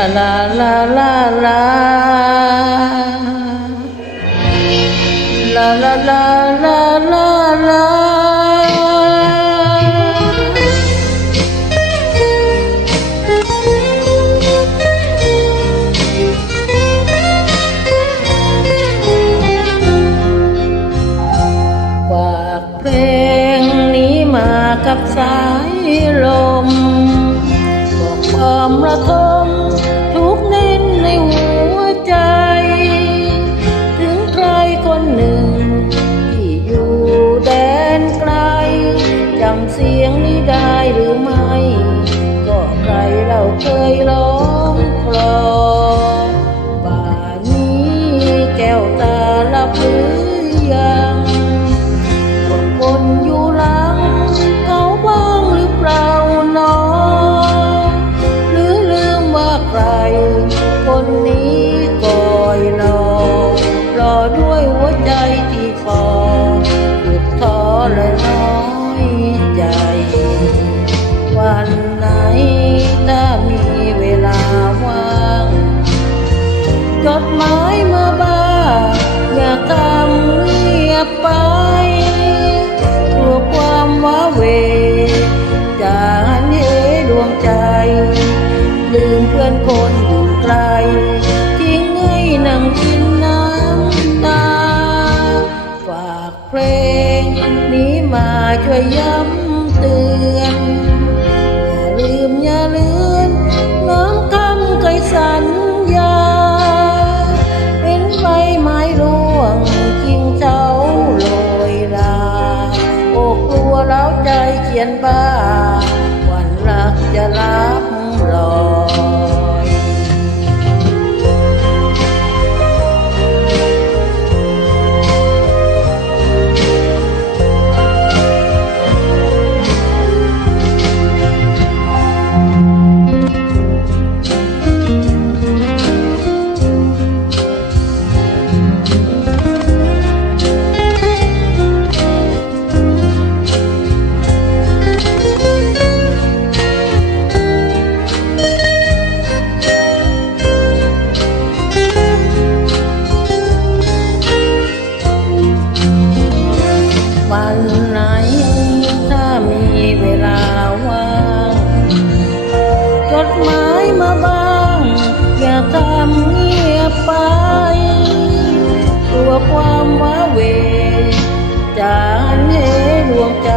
la la la la la la la la la la laฝากเพลงนี้มากับสายลมบอกความระทมทุกเน้นในหัวใจถึงใครคนหนึ่งที่อยู่แดนไกลจำเสียงนี้ได้หรือไม่ก็ใครเราเคยร้องคลอป่านนี้แก้วตาลับหรือยังคนอยู่หลังเขาบ้างหรือเปล่าหนอหรือลืมว่าใครคนนี้คอยรอด้วยหัวใจที่ฟอหยุดท้อและน้อยใจวันไหนถ้ามีเวลาว่างจดหมายมาบ้างอย่าทำเงียบไปความว้าเหวจะหันเหดวงใจลืมเพื่อนคนอยู่ไกลทิ้งให้นั่งกินน้ำตาฝากเพลงนี้มาช่วยย้ำเตือนอย่าลืมน้องคำเคยสัญญาเป็นใบไม้ร่วงกิ่งเฉาโรยลากลัวแล้วใจเขียนบ้าวันรักจะรับรอยวันไหนถ้ามีเวลาว่างจดหมายมาบ้างอย่าทำเงียบไปกลัวความว้าเหวจะหันเหดวงใจ